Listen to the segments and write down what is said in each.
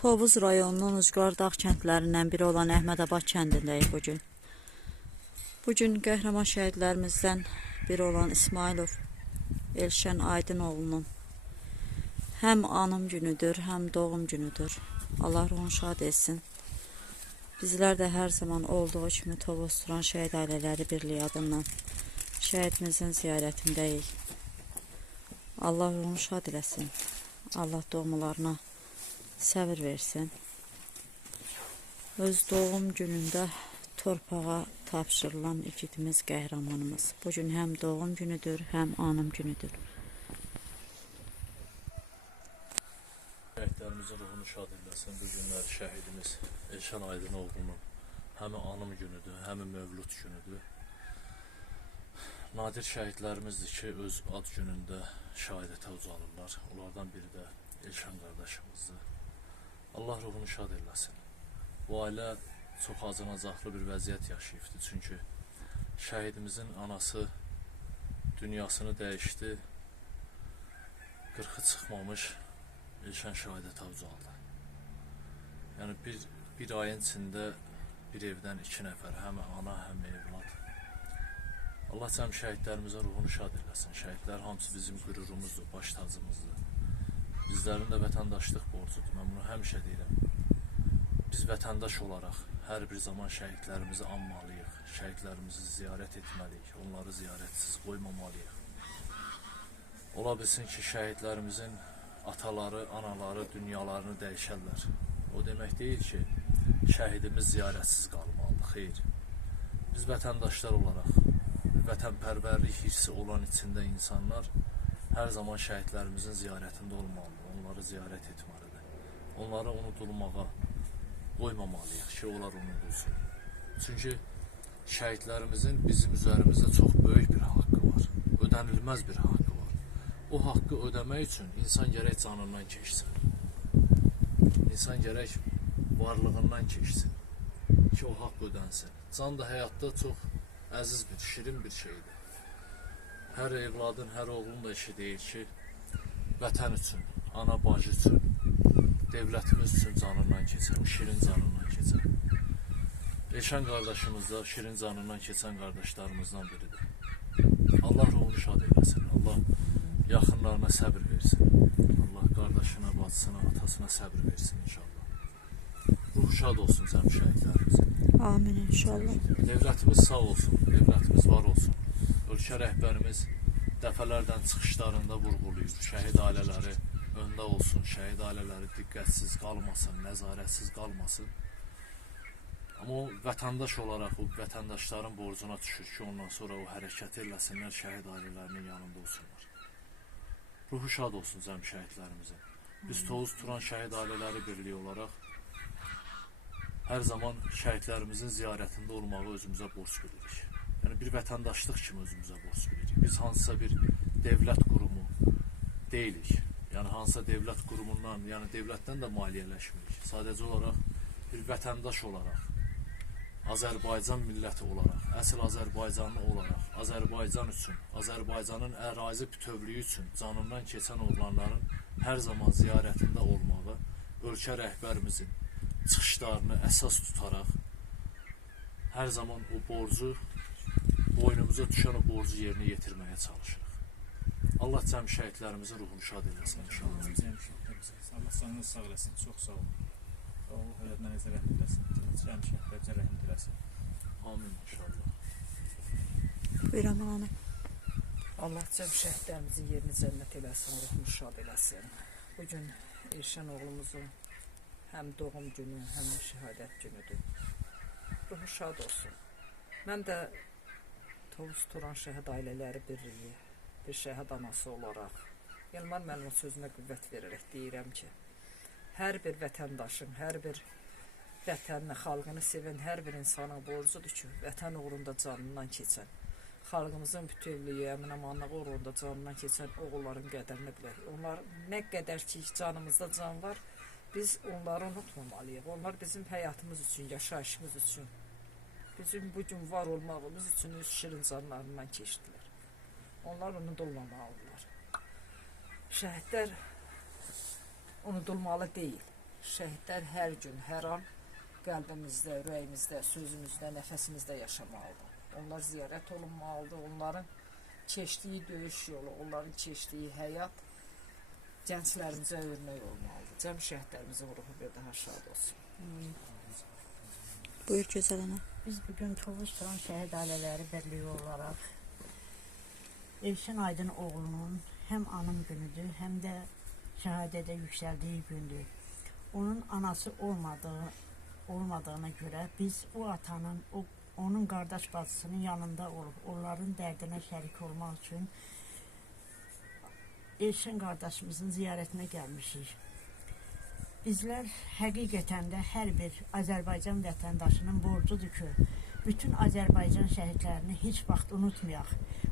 Tovuz rayonunun Ucqar dağ kəndlərindən biri olan Əhmədabad kəndindəyik bugün. Bugün qəhrəman şəhidlərimizdən biri olan İsmailov Elşən Aydınoğlunun həm anım günüdür, həm doğum günüdür. Allah ruhunu şad etsin. Bizlər də hər zaman olduğu kimi Tovuz Turan Şəhid Ailələri Birliyi adından şəhidimizin ziyarətindəyik. Allah ruhunu şad eləsin. Allah doğmalarına səbir versin. Öz doğum günündə torpağa tapşırılan igidimiz, qəhrəmanımız. Bugün həm doğum günüdür, həm anım günüdür. Şəhidlərimizin ruhunu şad eləsin. Bu günlər şəhidimiz Elşən Aydınoğlunun həm anım günüdür, həm mövlud günüdür. Nadir şəhidlərimizdir ki, öz ad günündə şəhadətə ucalırlar. Onlardan biri də Elşən qardaşımızdır. Allah ruhunu şad eləsin. Bu ailə çox acınacaqlı bir vəziyyət yaşayıbdır. Çünki şəhidimizin anası dünyasını dəyişdi. 40'ı çıxmamış Elşən şəhadətə ucaldı. Yəni bir ayın içində bir evdən 2 nəfər, həm ana, həm evlad. Allah cəm şəhidlərimizin ruhunu şad eləsin. Şəhidlər hamısı bizim qürurumuzdur, baş tacımızdır. Bizlərin də vətəndaşlıq borcudur. Mən bunu həmişə deyirəm. Biz vətəndaş olaraq hər bir zaman şəhidlərimizi anmalıyıq. Şəhidlərimizi ziyarət etməliyik. Onları ziyarətsiz qoymamalıyıq. Ola bilsin ki, şəhidlərimizin ataları, anaları dünyalarını dəyişərlər. O demək deyil ki, şəhidimiz ziyarətsiz qalmalıdır. Xeyr. Biz vətəndaşlar olaraq, vətənpərvərlik hissi olan içində insanlar hər zaman şəhidlərimizin ziyarətində olmalıdır. Onları ziyarət etməlidir. Onları unudulmağa qoymamalıyıq ki, onlar unudulsun. Çünki şəhidlərimizin bizim üzərimizdə çox böyük bir haqqı var. Ödənilməz bir haqqı var. O haqqı ödəmək üçün insan gərək canından keçsin. İnsan gərək varlığından keçsin ki, o haqq ödənsin. Can da həyatda çox əziz bir, şirin bir şeydir. Hər evladın, hər oğlun da işi deyir ki, vətən üçün, ana bacı üçün, devlətimiz üçün canından keçər, şirin canından keçər. Elşən qardaşımız da şirin canından keçən qardaşlarımızdan biridir. Allah ruhunu şad eləsin, Allah yaxınlarına səbir versin. Allah qardaşına, bacısına, atasına səbir versin inşallah. Ruhu şad olsun cəm şəhidlərimizin. Amin inşallah. Devlətimiz sağ olsun, devlətimiz var olsun. Ölkə rəhbərimiz dəfələrdən çıxışlarında vurğulayır. Şəhid ailələri öndə olsun, şəhid ailələri diqqətsiz qalmasın, nəzarətsiz qalmasın. Amma o vətəndaş olaraq o vətəndaşların borcuna düşür ki, ondan sonra o hərəkət eləsinlər, şəhid ailələrinin yanında olsunlar. Ruhu şad olsun cəm şəhidlərimizin. Biz Tovuz Turan Şəhid Ailələri Birliyi olaraq hər zaman şəhidlərimizin ziyarətində olmağı özümüzə borc bilirik. Yəni bir vətəndaşlıq kimi özümüzə borc bilirik. Biz hansısa bir devlət qurumu deyilik. Yəni hansısa devlət qurumundan, yəni devlətdən də maliyyələşmirik. Sadəcə olaraq bir vətəndaş olaraq, Azərbaycan milləti olaraq, əsl Azərbaycanlı olaraq, Azərbaycan üçün, Azərbaycanın ərazi bütövlüyü üçün canından keçən oğlanların hər zaman ziyarətində olmağı, ölkə rəhbərimizin çıxışlarını əsas tutaraq hər zaman o borcu, boynumuza düşən o borcu yerinə yetirməyə çalışırıq. Allah cəm şəhidlərimizin ruhunu şad eləsin inşallah. Allah canınızı sağ eləsin, çox sağ olun. Allah həyatlarınızı rəhmət eləsin, cəm şəhidlərimizə rəhmət eləsin. Amin inşallah. Buyurun ana. Allah cəm şəhidlərimizin yerini cənnət eləsin, ruhunu şad eləsin. Bugün Elşən oğlumuzun həm doğum günü, həm şəhadət günüdür. Ruhu şad olsun. Mən də Tovuz Turan Şəhid Ailələri Birliyi bir şəhid anası olaraq Elman müəllimə sözünə qüvvət verərək deyirəm ki, hər bir vətəndaşın, hər bir vətənini, xalqını sevən hər bir insanın borcudur ki, vətən uğrunda canından keçən, xalqımızın bütövlüyü, əmin-amanlığı uğrunda canından keçən oğulların qədrini bilək. Onlar nə qədər ki, canımızda can var, biz onları unutmamalıyıq. Onlar bizim həyatımız üçün, yaşayışımız üçün, bizim bugün var olmağımız üçün öz şirin canlarından keçdilər. Onlar unudulmamalıdırlar. Şəhidlər unudulmalı deyil. şəhidlər hər gün, hər an qəlbimizdə, ürəyimizdə, sözümüzdə, nəfəsimizdə yaşamalıdır. Onlar ziyarət olunmalıdır. Onların keçdiyi döyüş yolu, onların keçdiyi həyat gənclərimizə örnək olmalıdır. Cəm şəhidlərimizin ruhu bir daha şad olsun. Buyur Gözəl ana. Biz bugün Tovuz Turan Şəhid Ailələri Birliyi olaraq Elşən Aydın oğlunun həm anım günüdür, həm də şəhadətə yüksəldiyi gündür. Onun anası olmadığına görə biz o atanın, onun qardaş bacısının yanında olub, onların dərdinə şərik olmaq üçün Elşən qardaşımızın ziyarətinə gəlmişik. Bizlər həqiqətən də hər bir Azərbaycan vətəndaşının borcudur ki, bütün Azərbaycan şəhidlərini heç vaxt unutmayaq.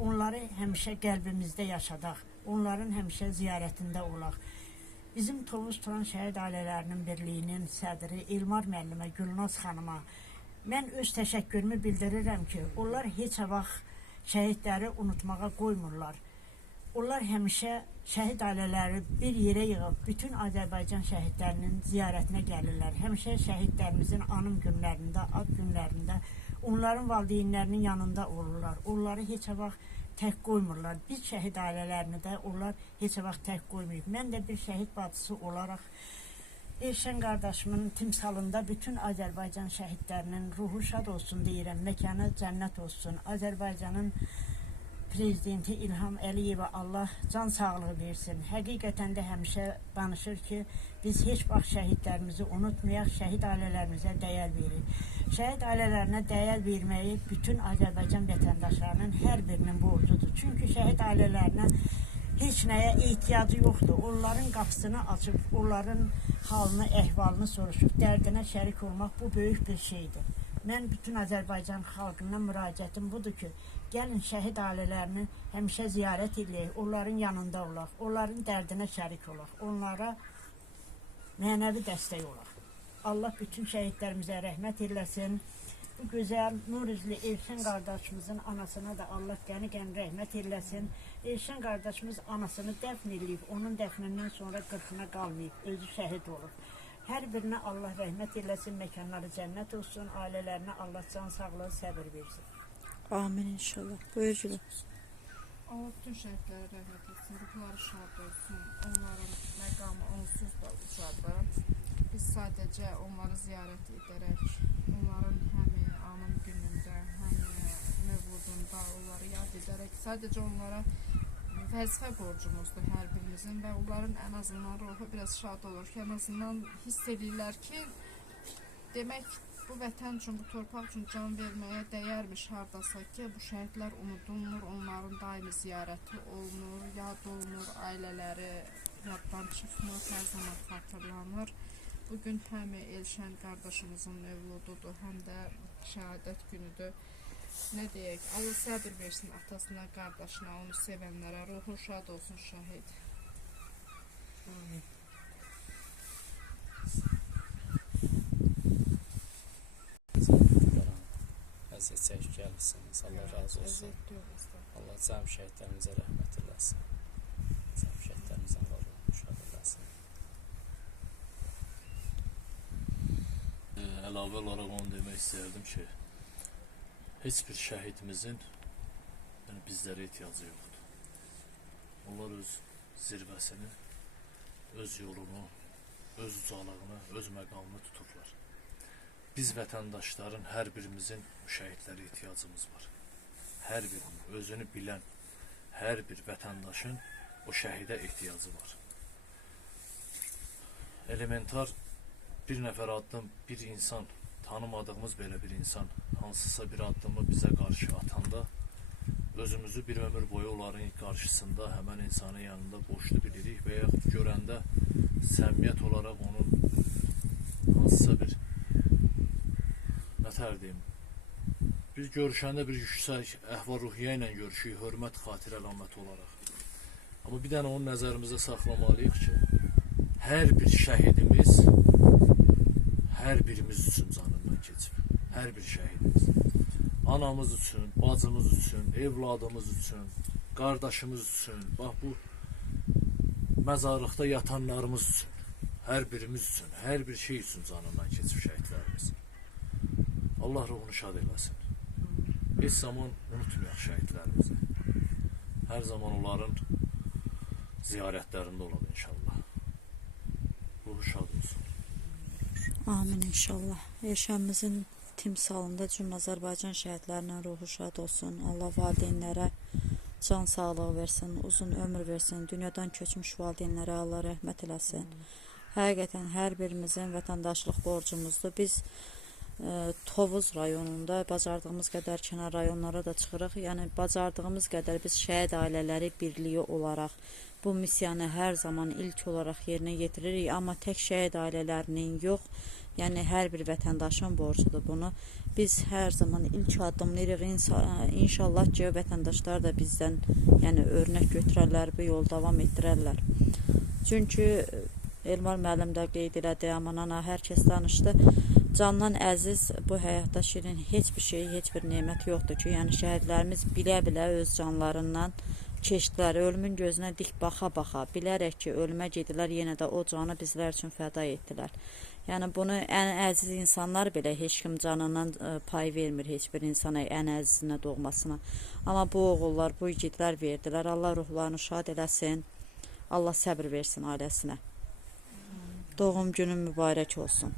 Onları həmişə qəlbimizdə yaşadaq, onların həmişə ziyarətində olaq. Bizim Tovuz Turan Şəhid Ailələrinin Birliyinin sədri Elmar müəllimə, Gülnaz xanıma mən öz təşəkkürümü bildirirəm ki, onlar heç vaxt şəhidləri unutmağa qoymurlar. Onlar həmişə şəhid ailələri bir yerə yığıb, bütün Azərbaycan şəhidlərinin ziyarətinə gəlirlər. Həmişə şəhidlərimizin anım günlərində, ad günlərində onların valideynlərinin yanında olurlar. Onları heç vaxt tək qoymurlar. Biz şəhid ailələrini də onlar heç vaxt tək qoymayıb. Mən də bir şəhid bacısı olaraq Elşən qardaşımın timsalında bütün Azərbaycan şəhidlərinin ruhu şad olsun deyirəm. Məkanı cənnət olsun. Azərbaycanın Prezidenti İlham Əliyevə Allah can sağlığı versin. Həqiqətən də həmişə danışır ki, biz heç vaxt şəhidlərimizi unutmayaq, şəhid ailələrimizə dəyər veririk. Şəhid ailələrinə dəyər verməyi bütün Azərbaycan vətəndaşlarının hər birinin borcudur. Çünki şəhid ailələrinə heç nəyə ehtiyacı yoxdur. Onların qapısını açıb, onların halını, əhvalını soruşub, dərdinə şərik olmaq bu böyük bir şeydir. Mən bütün Azərbaycan xalqına müraciətim budur ki, gəlin şəhid ailələrini həmişə ziyarət edək, onların yanında olaq, onların dərdinə şərik olaq, onlara mənəvi dəstək olaq. Allah bütün şəhidlərimizə rəhmət eləsin. Bu gözəl nur üzlü Elşən qardaşımızın anasına da Allah qəni-qəni rəhmət eləsin. Elşən qardaşımız anasını dəfn edib, onun dəfnindən sonra qırxına qalmayıb, özü şəhid olub. Hər birinə Allah rəhmət eləsin, məkanları cənnət olsun, ailələrinə Allah can sağlığı, səbir versin. Amin inşallah. Buyur Gülüm. Allah bütün şəhidlərə rəhmət etsin, ruhları şad olsun, onların məqamı onsuz da ucadır. Biz sadəcə onları ziyarət edərək, onların həmi anım günündə, həmi mövludunda onları yad edərək, sadəcə onlara vəzifə borcumuzdur hər birimizin və onların ən azından ruhu biraz şad olur ki, ən azından hiss edirlər ki, demək bu vətən üçün, bu torpaq üçün can verməyə dəyərmiş hardasa ki, bu şəhidlər unudulmur, onların daimi ziyarəti olunur, yad olunur, ailələri yaddan çıxmır, hər zaman xatırlanır. Bugün həm Elşən qardaşımızın mövlududur, həm də şəhadət günüdür. Nə deyək, Allah səbir versin atasına, qardaşına, onu sevənlərə, ruhu şad olsun şəhid. Amin. Əziyyət çəkib gəlmisiniz. Allah razı olsun. Allah cəm şəhidlərimizə rəhmət eləsin. Cəm şəhidlərimizin ruhunu şad eləsin. Əlavə olaraq onu demək istəyirdim ki, heç bir şəhidimizin bizlərə ehtiyacı yoxdur. Onlar öz zirvəsini, öz yolunu, öz ucalığını, öz məqamını tutublar. Biz vətəndaşların hər birimizin şəhidlərə ehtiyacımız var. Hər birinin, özünü bilən hər bir vətəndaşın o şəhidə ehtiyacı var. Elementar bir nəfər addım, bir insan, tanımadığımız belə bir insan hansısa bir addımı bizə qarşı atanda özümüzü bir ömür boyu onların qarşısında həmən insanın yanında boşlu bilirik və yaxud görəndə səmimiyyət olaraq onun hansısa bir nətər deyim, biz görüşəndə bir yüksək əhval-ruhiyyə ilə görüşük, hörmət xatirə əlaməti olaraq. Amma bir dənə onu nəzərimizdə saxlamalıyıq ki, hər bir şəhidimiz hər birimiz üçün canından keçib. Hər bir şəhidimiz. Anamız üçün, bacımız üçün, evladımız üçün, qardaşımız üçün, bax bu məzarlıqda yatanlarımız üçün hər birimiz üçün, hər bir şey üçün canından keçib şəhidlərimiz. Allah ruhunu şad eləsin. Heç zaman unutmayaq şəhidlərimizi. Hər zaman onların ziyarətlərində olalım inşallah. Ruhu şad olsun. Amin inşallah. Elşənimizin timsalında cümlə Azərbaycan şəhidlərinin ruhu şad olsun. Allah valideynlərə can sağlığı versin, uzun ömür versin. Dünyadan köçmüş valideynlərə Allah rəhmət eləsin. Həqiqətən hər birimizin vətəndaşlıq borcumuzdur. Biz Tovuz rayonunda bacardığımız qədər kənar rayonlara da çıxırıq. Yəni bacardığımız qədər biz şəhid ailələri birliyi olaraq bu missiyanı hər zaman ilk olaraq yerinə yetiririk. Amma tək şəhid ailələrinin yox, yəni hər bir vətəndaşın borcudur bunu. Biz hər zaman ilk addımlayırıq. İnşallah ki, vətəndaşlar da bizdən yəni örnək götürərlər, bu yolu davam etdirərlər. Çünki Elmar müəllim də qeyd elədi, aman ana hər kəs danışdı. Candan əziz bu həyatda şirin heç bir şey, heç bir nemət yoxdur ki, yəni şəhidlərimiz bilə-bilə öz canlarından keçdilər, ölümün gözünə dik baxa-baxa, bilərək ki, ölümə gedilər, yenə də o canı bizlər üçün fəda etdilər. Yəni bunu ən əziz insanlar belə heç kim canından pay vermir heç bir insana, ən əzizinə, doğmasına. Amma bu oğullar, bu igidlər verdilər. Allah ruhlarını şad eləsin. Allah səbir versin ailəsinə. Doğum günün mübarək olsun.